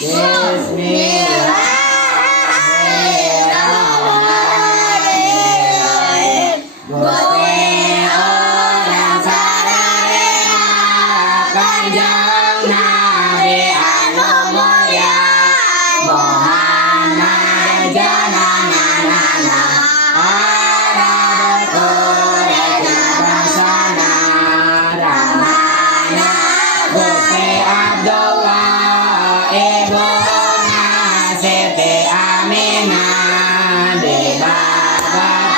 Bismillahirrahmanirrahim. Gusti orang sararea Kanjeng Nabi anu mulya Muhammad jananana arabetul jabasana ramana Gusti Abdullah ibu Siti Aminah di Babakana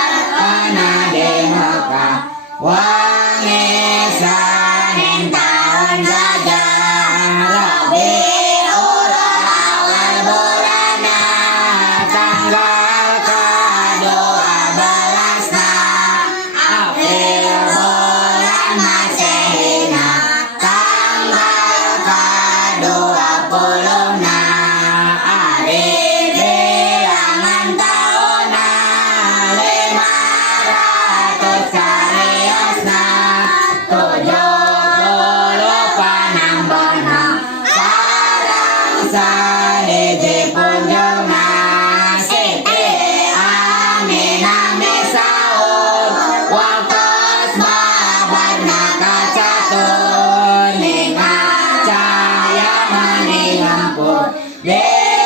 di Mekah wangisaning tahun gajah Rabiul Awal bulana tanggal kedua belasna April bulan Masehina tanggal kedua puluhna bilangan tahunna 500 cariosna 70 panambahna sareng sahiji punjungna Siti Aminah misaur waktos babarna kacatur ningat cahaya maningampur di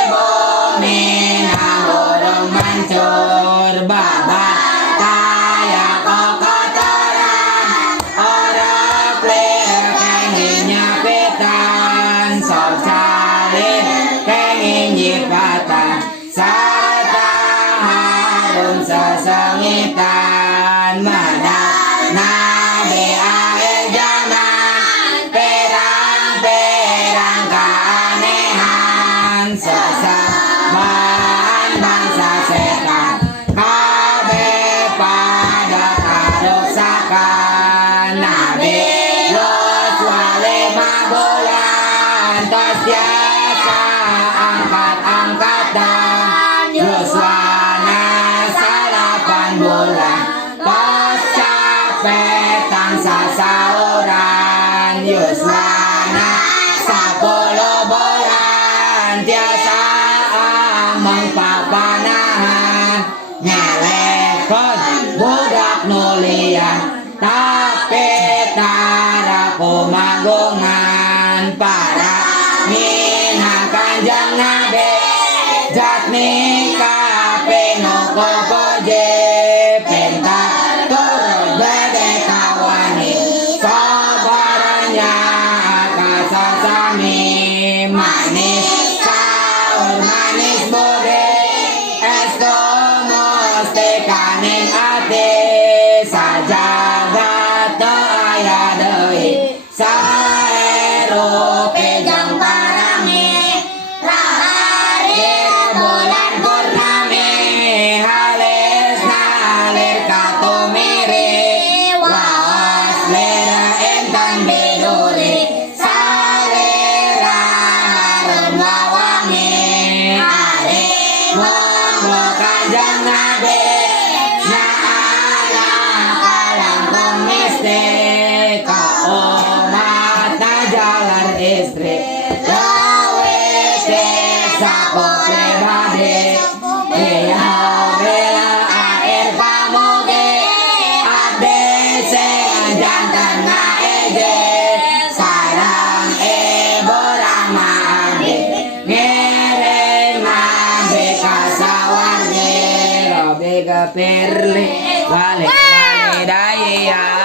bumi nahurung mancur babat kaya kokotoran orok lir kenging nyapitan sok carit kenging nyipatan sarta harum sesengitan madang nabi akhir zaman perang-perang keanehan sesamaan bangsa setan kabeh pada karuksakan nabi Yosua 5 bulan tos biasa angkat-angkatan Yosua salapan bulan tos capek tangsa sauran Yosua 10 bulan tiasa amang papanahan ngelekon budak nulian tapi tara kumagungan para minah Kanjeng Nabi jatni kapinuko poje pintar turut bede kawani sabarnya kasasami manis saur manis bode esko musti kaning ati sajagat aya deui saerupe jang parangi lahir bulan purnami halis nalir katumiri waos lera entan biduri salera harum wawangi ari monggo Kanjeng Nabi nyaana kalangkung mistik ka umat najalar istri gawe sapo pribadi iya bela air kamuge abdi sing jantan ngaeje sarang ibu Rama abdi ngiring nabi kasawargi robi gapirli wali wali daya